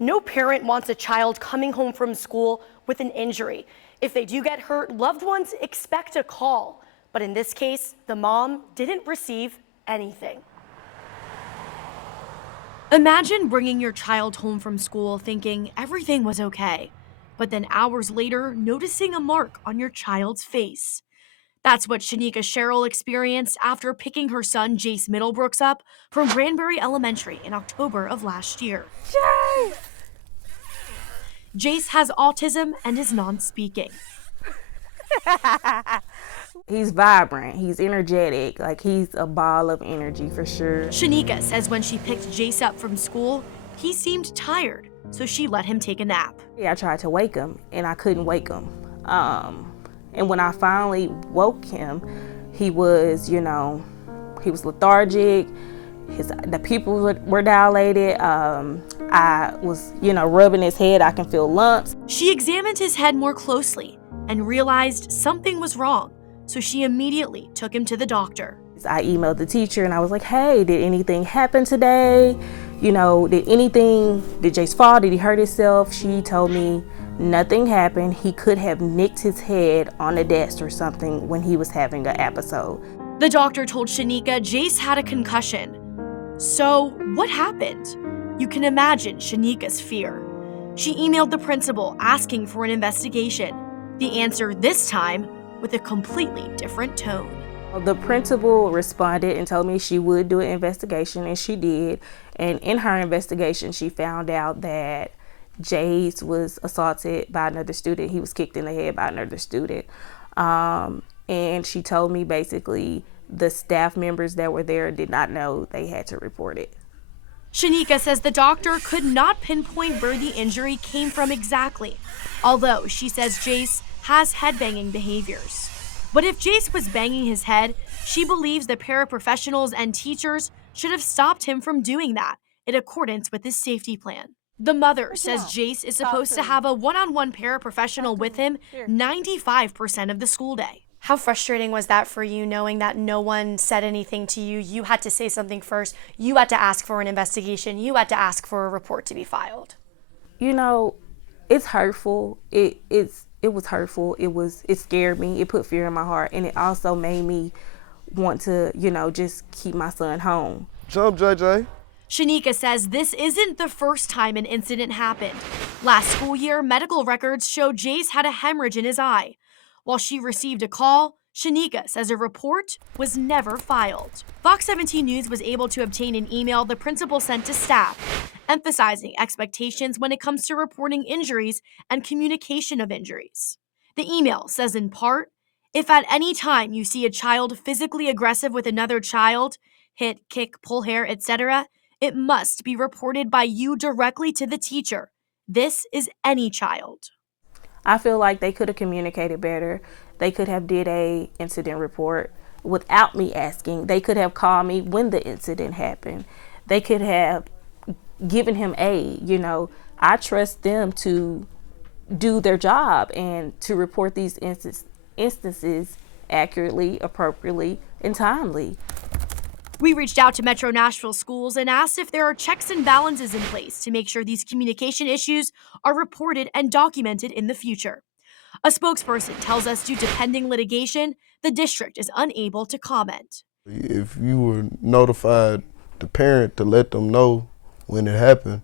No parent wants a child coming home from school with an injury. If they do get hurt, loved ones expect a call. But in this case, the mom didn't receive anything. Imagine bringing your child home from school thinking everything was okay, but then hours later, noticing a mark on your child's face. That's what Shanika Sherrill experienced after picking her son, Jace Middlebrooks, up from Granbury Elementary in October of last year. Jace! Jace has autism and is non-speaking. He's vibrant, he's energetic, like he's a ball of energy for sure. Shanika says when she picked Jace up from school, he seemed tired, so she let him take a nap. I tried to wake him and I couldn't wake him. And when I finally woke him, he was, he was lethargic. The pupils were dilated. I was, rubbing his head. I can feel lumps. She examined his head more closely and realized something was wrong, so she immediately took him to the doctor. I emailed the teacher and I was like, hey, did anything happen today? Did Jace fall? Did he hurt himself? She told me nothing happened. He could have nicked his head on a desk or something when he was having an episode. The doctor told Shanika Jace had a concussion. So what happened? You can imagine Shanika's fear. She emailed the principal asking for an investigation. The answer this time with a completely different tone. The principal responded and told me she would do an investigation, and she did. And in her investigation, she found out that Jace was assaulted by another student. He was kicked in the head by another student. And she told me basically the staff members that were there did not know they had to report it. Shanika says the doctor could not pinpoint where the injury came from exactly, although she says Jace has headbanging behaviors. But if Jace was banging his head, she believes the paraprofessionals and teachers should have stopped him from doing that in accordance with his safety plan. The mother says Jace is supposed to have a one-on-one paraprofessional with him 95% of the school day. How frustrating was that for you, knowing that no one said anything to you? You had to say something first. You had to ask for an investigation. You had to ask for a report to be filed. It's hurtful. It was hurtful. It scared me. It put fear in my heart. And it also made me want to, just keep my son home. Jump, JJ. Shanika says this isn't the first time an incident happened. Last school year, medical records showed Jace had a hemorrhage in his eye. While she received a call, Shanika says a report was never filed. Fox 17 News was able to obtain an email the principal sent to staff, emphasizing expectations when it comes to reporting injuries and communication of injuries. The email says in part, if at any time you see a child physically aggressive with another child, hit, kick, pull hair, etc., it must be reported by you directly to the teacher. This is any child. I feel like they could have communicated better. They could have did a incident report without me asking. They could have called me when the incident happened. They could have given him aid. I trust them to do their job and to report these instances accurately, appropriately, and timely. We reached out to Metro Nashville schools and asked if there are checks and balances in place to make sure these communication issues are reported and documented in the future. A spokesperson tells us due to pending litigation, the district is unable to comment. If you were notified the parent to let them know when it happened,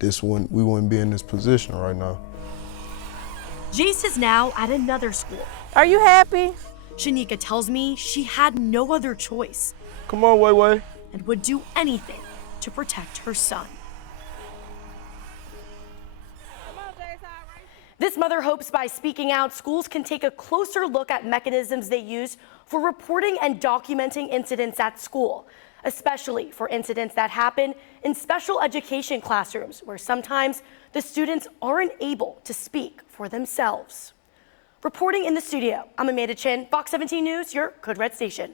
we wouldn't be in this position right now. Jace is now at another school. Are you happy? Shanika tells me she had no other choice. Come on, Way. And would do anything to protect her son. This mother hopes by speaking out, schools can take a closer look at mechanisms they use for reporting and documenting incidents at school, especially for incidents that happen in special education classrooms where sometimes the students aren't able to speak for themselves. Reporting in the studio, I'm Amanda Chin, Fox 17 News, your Code Red station.